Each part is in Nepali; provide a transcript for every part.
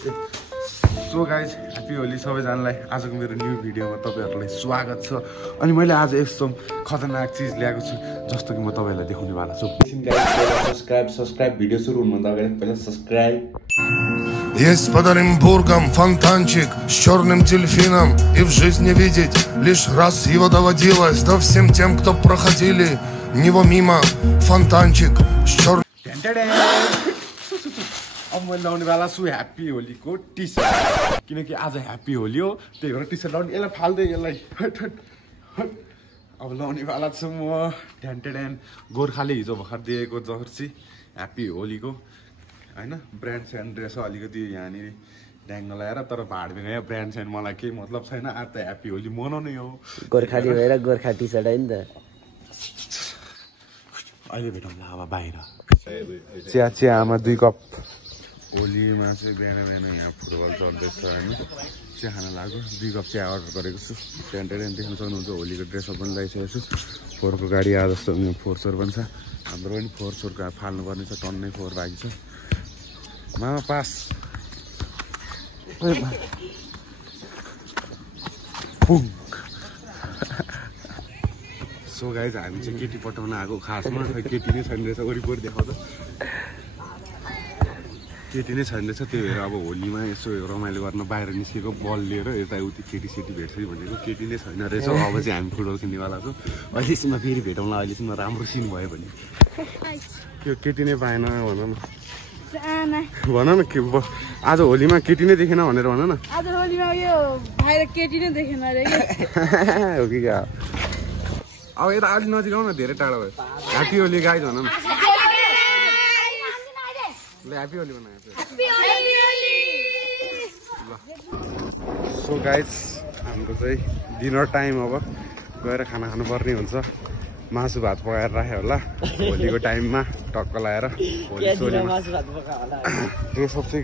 सो गाइज ह्याप्पी होली सबैजनालाई। आजको मेरो न्यू भिडियोमा तपाईँहरूलाई स्वागत छ। अनि मैले आज यस्तो खतरनाक चिज ल्याएको छु जस्तो कि म तपाईँहरूलाई देखाउने वाला छु। सब्सक्राइब भिडियो सुरु हुनुभन्दा अगाडि पहिला सब्सक्राइब। Есть под Оренбургом фонтанчик с черным дельфином, и в жизни видеть лишь раз его доводилось. Да всем тем, кто проходили него мимо, фонтанчик с черным... अब मैले लाउने वाला छु ह्याप्पी होलीको टी सर्ट, किनकि आज ह्याप्पी होली हो, त्यही भएर टी सर्ट लाउने। यसलाई फाल्दै यसलाई अब लाउने वाला छु म। ढ्यान गोर्खाले हिजो भर्खर दिएको जर्सी ह्याप्पी होलीको होइन, ब्रान्ड स्यान्ड ड्रेस हो। अलिकति यहाँनिर ड्याङ्ग लगाएर, तर भाडमा गयो ब्रान्ड स्यान्ड मलाई केही मतलब छैन। आज त ह्याप्पी होली मनाउने हो। गोर्खाली भएर गोर्खा टी सर्ट होइन त। अहिले भेटौँला अब बाहिर। चियामा 2 कप। होलीमा चाहिँ बिहान यहाँ फुटबल चल्दैछ होइन, चिया खान लाग्यो। 2 कप चिया अर्डर गरेको छु। टेन्ट देख्न सक्नुहुन्छ। होलीको ड्रेसअप पनि लगाइसकेको छु। 4को गाडी आयो जस्तो 4 पनि छ। हाम्रो पनि 4 फाल्नुपर्ने छ। टन्नै 4 बाँकी छ। मामा पास। सो गाइज हामी चाहिँ केटी पठाउन आएको। खासमा खै केटी नै छैन रहेछ। वरिपरि देखाउँछ केटी नै छैन रहेछ। त्यही भएर अब होलीमा यसो रमाइलो गर्न बाहिर निस्केको, बल लिएर यताउति केटी भेट्छ भनेको। केटी नै छैन रहेछ। अब चाहिँ हामी फुटबल खेल्नेवाला छौँ। अहिलेसम्म फेरि भेटौँला। अहिलेसम्म राम्रो सिन भयो भने। त्यो केटी नै पाएन भन न के आज होलीमा केटी नै देखेन भनेर भन न। आज होलीमा यो बाहिर केटी नै देखेन रे हो कि क्या। अब यता अलिक नजिक आउन, धेरै टाढा भयो। ह्याप्पी होली गाइज भन न। ह्याप्पी होली भन। सो गाइज हाम्रो चाहिँ डिनर टाइम। अब गएर खाना खानुपर्ने हुन्छ। मासु भात पकाएर राखेँ होला होलीको टाइममा टक्क लगाएर। ड्रेसअप चाहिँ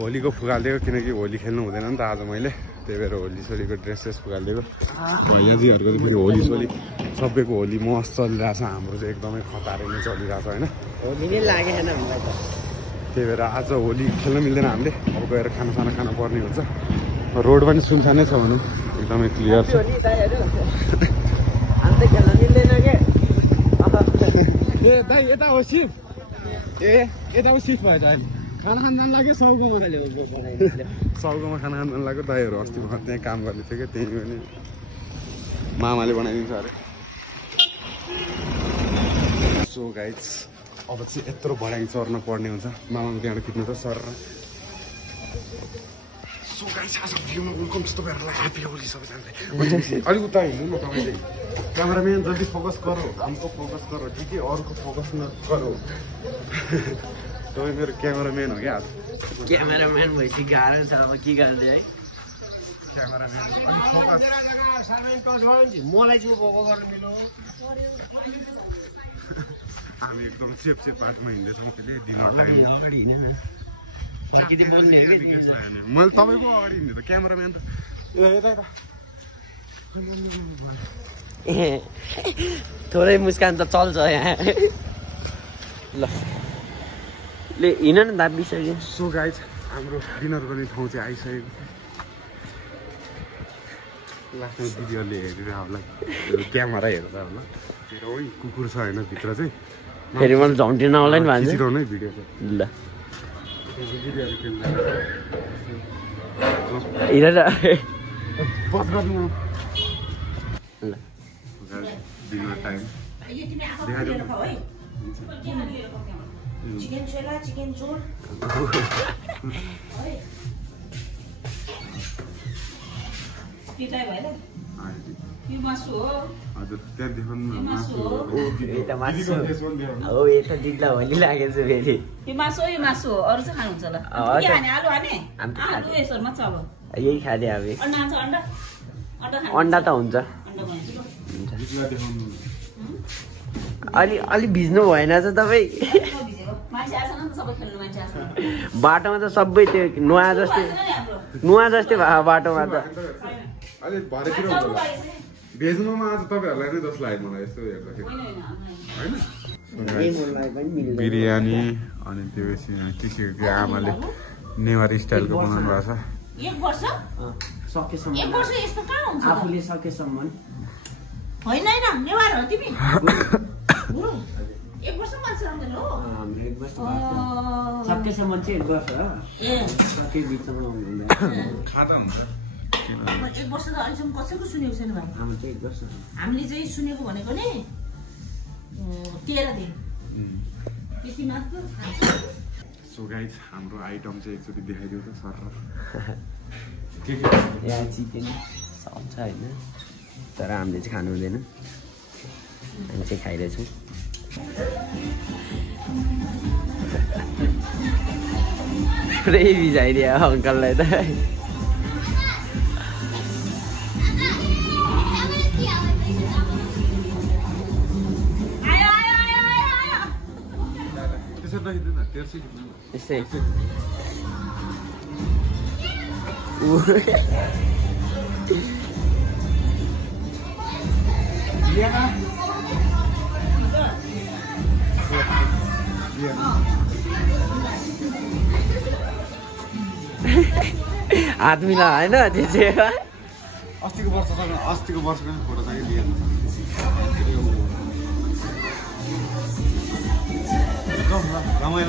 होलीको फुकालिदिएको, किनकि होली खेल्नु हुँदैन नि त आज मैले। त्यही भएर होली सोलीको ड्रेसेस फुकालिदिएको। भैयाजीहरूको चाहिँ फेरि होली सोली सबैको होली मस्त चलिरहेछ। हाम्रो चाहिँ एकदमै खतारै नै चलिरहेछ होइन। त्यही भएर आज होली खेल्न मिल्दैन हामीले। अब गएर खाना पर्ने हुन्छ। रोड पनि सुनसानै छ भनौँ, एकदमै क्लियर छ। ए दाइ यता हो सिफ। ए यता हो सिफ भयो त। अहिले खाना खान जानु लाग्यो साउकोमा खाना खान जानु लाग्यो। दाइहरू अस्ति भर्खर त्यहाँ काम गर्ने थियो क्या, त्यहीँ पनि मामाले बनाइदिन्छ अरे। सो गाइज अब चाहिँ यत्रो भड्याङ चर्न पर्ने हुन्छ। मामाको त्यहाँबाट खिच्नु त सर। सो गाइज आज भिडियोमा वेलकम छ तपाईँहरूलाई। ह्याप्पी होली सबैजनालाई। अलिक उता हिँड्नु न तपाईँ चाहिँ। क्यामेराम्यान जल्दी फोकस गरो, हमको फोकस गरो, ठिक है, अरूको फोकस न गरो। तपाईँ मेरो क्यामेराम्यान हो क्या आज। क्यामेराम्यान भएपछि गाह्रो छ। अब के गर्ने है क्यामेराम्यान अलिक फोकस। मलाई चाहिँ फोकस गर्नु मिल्यो। हामी एकदम सेफ बाटोमा हिँड्दैछौँ। फेरि डिनर टाइम। मैले तपाईँको अगाडि हिँड्दै त क्यामेराम्यान त यता थोरै मुस्कान त चल्छ यहाँ। ल हिँड न दाबिसक्यो। सो गाइज हाम्रो डिनर गर्ने ठाउँ चाहिँ आइसकेको छ। लास्टमा दिदीहरूले हेरेर होला, क्यामेरा हेर्दा होला। मेरो कुकुर छ होइन भित्र चाहिँ। फेरि मलाई झम्टिन होला नि भन्छ। खिचिरहनु है भिडियो। ल हेरेर बस गर्नु। ल डिनर टाइम चिकन झोल हजुर त्यहाँ देखाउनु न। मासु हो यो त दिद्दा होली लागेको छ फेरि। यो मासु हो। अरू चाहिँ खानुहुन्छ होला? के खाने? आलु खाने? आलु यसरमा छ। अब यही खाने अब। अन्डा खान्छ? अन्डा त हुन्छ। अलि भिज्नु भएन त तपाईँ? बाटोमा त सबै त्यो नुहा जस्तै भयो बाटोमा त। भेजमा आज तपाईँहरूलाई नै जस्तो लाग्यो मलाई यस्तो हेर्दाखेरि होइन। बिरयानी अनि त्यो के के आमाले नेवारी स्टाइलको बनाउनु भएको छ। 1 वर्ष सकेसम्म 1 वर्ष यस्तो कहाँ हुन्छ त? आफूले सकेसम्म होइन होइन नेवार हो तिमी? 1 वर्ष मान्छे आउँदैन हो? हाम्रो 1 वर्ष अँ। सकेसम्म चाहिँ 1 वर्ष हो। ए सके बिचमा आउनुहुँदैन। खाँदा हुन्छ अब 1 वर्ष त अहिलेसम्म कसैको सुनेको छैन भाइ। हाम्रो चाहिँ 1 वर्ष हो। हामीले चाहिँ सुनेको भनेको नि 13 दिन त्यति मात्र थाहा छ। सो गाइज हाम्रो आइटम चाहिँ एकचोटि देखाइदियो त सर के यहाँ चिकन सक्छ होइन, तर हामीले चाहिँ खानु हुँदैन, हामी चाहिँ खाइरहेछौँ। पुरै भिजाइदियो अङ्कललाई त। यसै हात मिला होइन त्यो चाहिँ अस्तिको वर्षको फोटो चाहिँ लिएर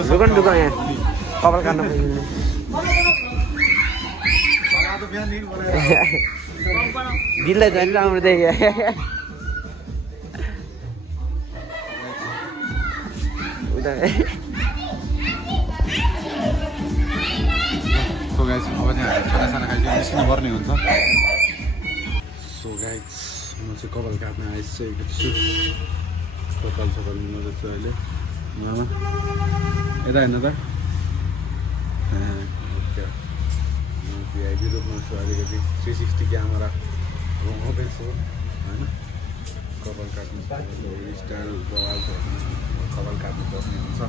दोकान दोकान यहाँ कपाल काट्न दिललाई झन् राम्रो देख्यो। सो गाइज अब चाहिँ हामी खानासाना खाइसक्यो निस्किनु पर्ने हुन्छ। सो गाइज म चाहिँ कपाल काट्न आइसकेको छु। कपाल सपाल मिलाउँदैछु अहिले। मामा यता हेर्नु त ओके भिआइपी रूपमा छु अलिकति 360 क्यामेरा घुमाउँदैछु होइन। कपाल काट्नु स्टाइल बवाल कपाल काट्नु पर्ने हुन्छ।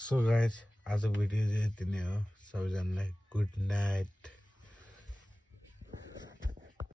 सो गाइज आजको भिडियो चाहिँ यति नै हो। सबैजनालाई गुड नाइट।